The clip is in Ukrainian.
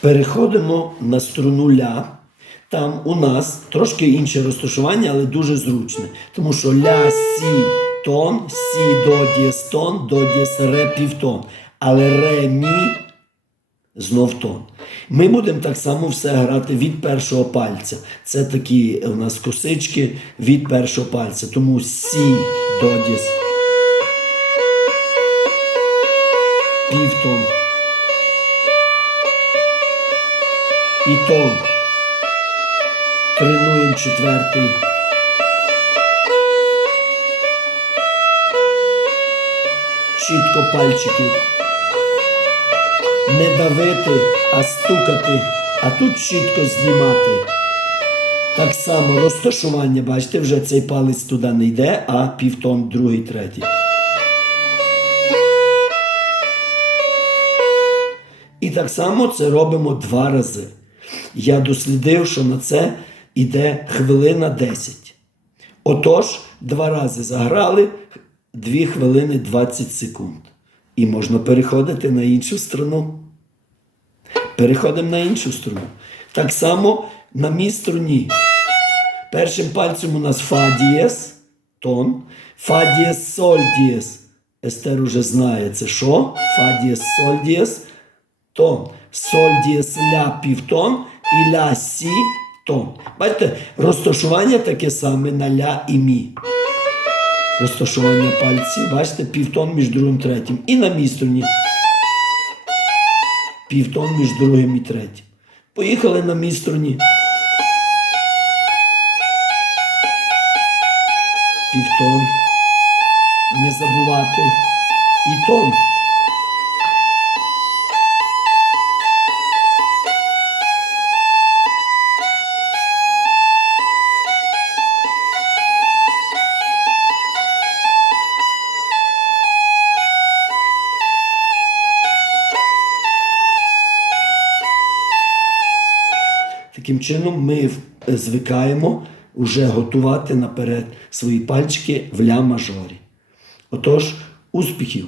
Переходимо на струну ля. Там у нас трошки інше розташування, але дуже зручне. Тому що ля, сі, тон, сі, до, дієс, тон, до, дієс, ре, півтон. Але ре, мі, знов тон. Ми будемо так само все грати від першого пальця. Це такі у нас косички від першого пальця. Тому сі, до, дієс, півтон. І тон. Тренуємо четвертий. Чітко пальчики. Не давити, а стукати, а тут чітко знімати. Так само розташування, бачите, вже цей палець туди не йде, а півтон другий, третій. І так само це робимо два рази. Я дослідив, що на це йде хвилина 10. Отож, два рази заграли 2 хвилини 20 секунд. І можна переходити на іншу струну. Переходимо на іншу струну. Так само на мій струні. Першим пальцем у нас фа дієс, тон, фа дієс, соль дієс. Естер уже знає це що? Фа дієс, соль дієс, тон. Соль дієс, ля півтон і ля сі тон. Бачите, розташування таке саме на ля і мі. Розташування пальців, бачите, півтон між другим і третім. І на мій струні. Півтон між другим і третім. Поїхали на мій струні. Півтон. Не забувати. І тон. Таким чином ми звикаємо вже готувати наперед свої пальчики в ля мажорі. Отож, успіхів!